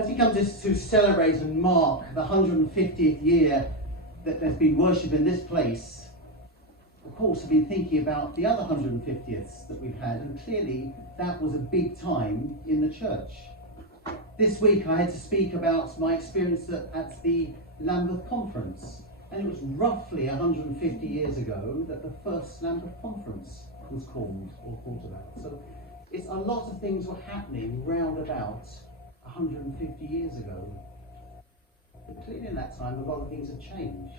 As we come to celebrate and mark the 150th year that there's been worship in this place, of course, I've been thinking about the other 150ths that we've had, and clearly that was a big time in the church. This week I had to speak about my experience at the Lambeth Conference, and it was roughly 150 years ago that the first Lambeth Conference was called or thought about. So it's a lot of things were happening round about 150 years ago. But clearly in that time a lot of things have changed.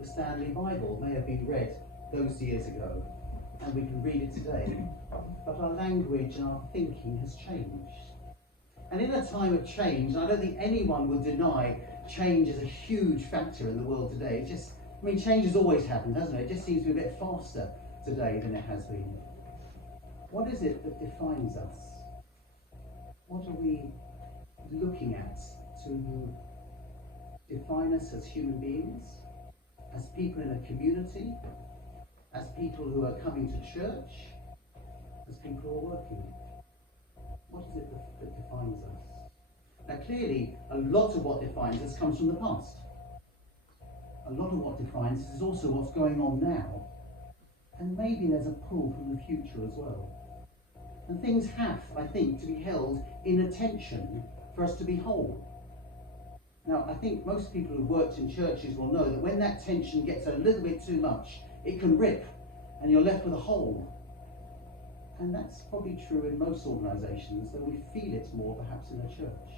The Stanley Bible may have been read those years ago, and we can read it today, but our language and our thinking has changed. And in a time of change, I don't think anyone will deny change is a huge factor in the world today. Change has always happened, hasn't it? It just seems to be a bit faster today than it has been. What is it that defines us? What are we looking at to define us as human beings, as people in a community, as people who are coming to church, as people who are working? What is it that defines us? Now clearly, a lot of what defines us comes from the past. A lot of what defines us is also what's going on now. And maybe there's a pull from the future as well. And things have, I think, to be held in attention for us to be whole. Now, I think most people who've worked in churches will know that when that tension gets a little bit too much, it can rip, and you're left with a hole. And that's probably true in most organisations, though we feel it more perhaps in a church.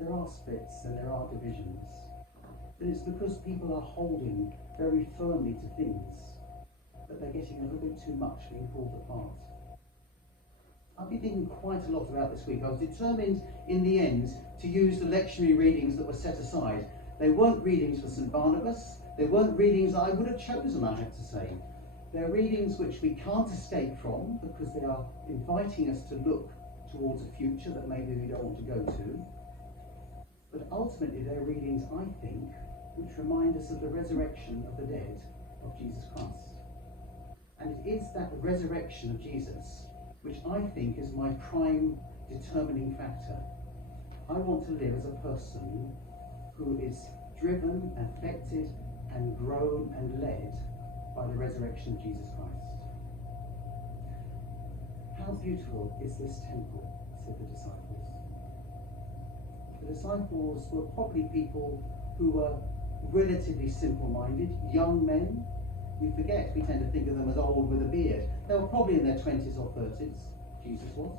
There are splits and there are divisions, but it's because people are holding very firmly to things that they're getting a little bit too much being pulled apart. I've been thinking quite a lot about this week. I was determined in the end to use the lectionary readings that were set aside. They weren't readings for St. Barnabas. They weren't readings I would have chosen, I have to say. They're readings which we can't escape from because they are inviting us to look towards a future that maybe we don't want to go to. But ultimately they're readings, I think, which remind us of the resurrection of the dead of Jesus Christ. And it is that resurrection of Jesus which I think is my prime determining factor. I want to live as a person who is driven, affected, and grown and led by the resurrection of Jesus Christ. How beautiful is this temple, said the disciples. The disciples were probably people who were relatively simple-minded, young men. We tend to think of them as old with a beard. They were probably in their 20s or 30s, Jesus was.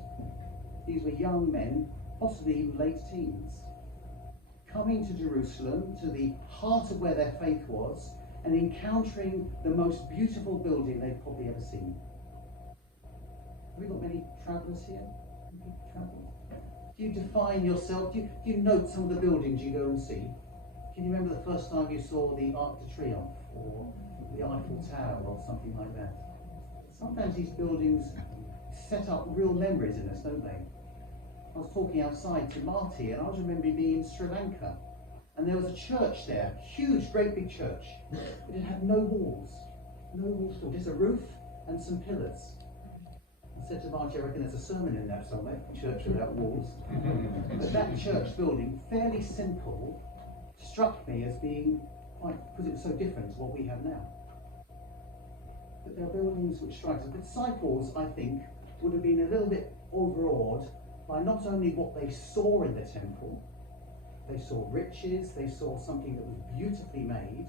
These were young men, possibly even late teens, coming to Jerusalem, to the heart of where their faith was, and encountering the most beautiful building they'd probably ever seen. Have we got many travellers here? People travel? Do you define yourself? Do you note some of the buildings you go and see? Can you remember the first time you saw the Arc de Triomphe or the Eiffel Tower or something like that? Sometimes these buildings set up real memories in us, don't they? I was talking outside to Marty, and I was remembering being in Sri Lanka, and there was a church there, huge, great big church. It had no walls at all, just a roof and some pillars. I said to Marty, I reckon there's a sermon in there somewhere, church without walls. But that church building, fairly simple, struck me as being quite, because it was so different to what we have now. But there are buildings which strike us. The disciples, I think, would have been a little bit overawed by not only what they saw in the temple, they saw riches, they saw something that was beautifully made,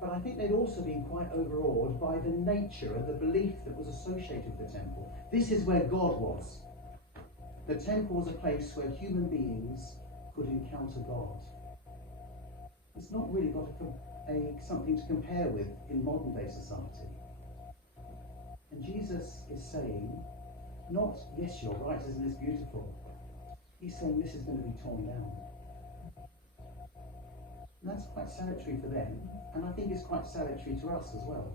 but I think they'd also been quite overawed by the nature and the belief that was associated with the temple. This is where God was. The temple was a place where human beings could encounter God. It's not really got something to compare with in modern day society. And Jesus is saying, not, yes, you're right, isn't this beautiful? He's saying this is going to be torn down. And that's quite salutary for them, and I think it's quite salutary to us as well.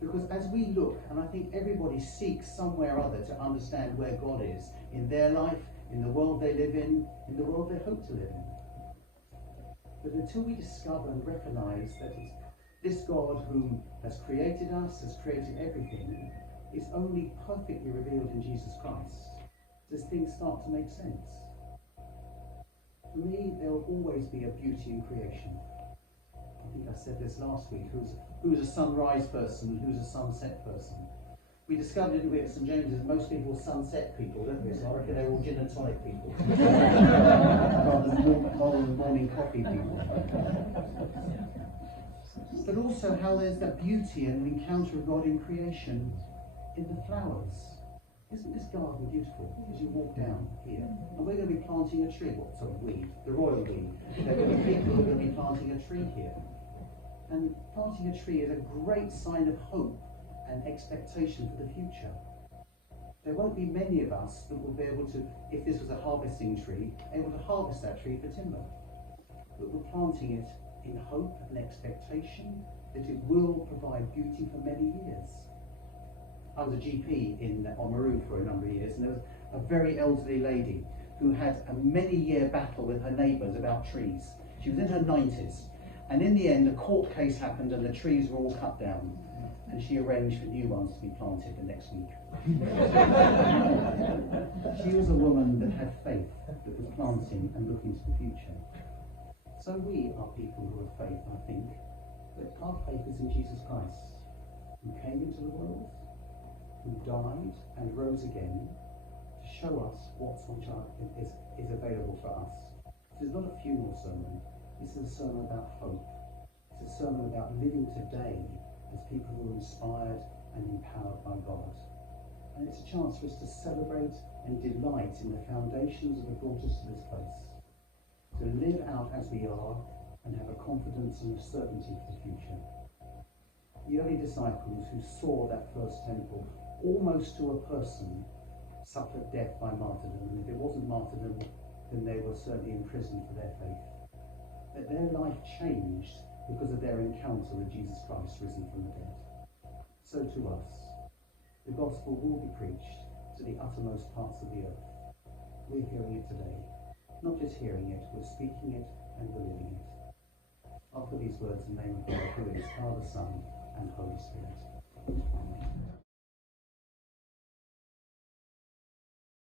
Because as we look, and I think everybody seeks somewhere or other to understand where God is in their life, in the world they live in the world they hope to live in. But until we discover and recognise that this God who has created us, has created everything, is only perfectly revealed in Jesus Christ, does things start to make sense? For me, there will always be a beauty in creation. I think I said this last week. Who's a sunrise person? Who's a sunset person? We discovered, didn't we, at St James's, most people are sunset people, don't we? So I reckon they're all gin and tonic people. rather than morning coffee people. But also how there's the beauty and the encounter of God in creation in the flowers. Isn't this garden beautiful as you walk down here? And we're going to be planting a tree. What sort of weed? The royal weed. There are going to be people who are going to be planting a tree here. And planting a tree is a great sign of hope and expectation for the future. There won't be many of us that will be able to, if this was a harvesting tree, able to harvest that tree for timber. But we're planting it in hope and expectation that it will provide beauty for many years. I was a GP on Maroon for a number of years, and there was a very elderly lady who had a many-year battle with her neighbours about trees. She was in her 90s, and in the end a court case happened and the trees were all cut down, and she arranged for new ones to be planted the next week. She was a woman that had faith, that was planting and looking to the future. So we are people who have faith, I think, but our faith is in Jesus Christ, who came into the world, who died and rose again to show us what is available for us. This is not a funeral sermon, this is a sermon about hope. It's a sermon about living today as people who are inspired and empowered by God. And it's a chance for us to celebrate and delight in the foundations that have brought us to this place. To live out as we are and have a confidence and a certainty for the future. The early disciples who saw that first temple almost to a person suffered death by martyrdom, and if it wasn't martyrdom, then they were certainly imprisoned for their faith. That their life changed because of their encounter with Jesus Christ risen from the dead. So to us, the gospel will be preached to the uttermost parts of the earth. We're hearing it today. Not just hearing it, we're speaking it and believing it. I'll put these words in the name of God, who is Father, Son, and Holy Spirit. Amen.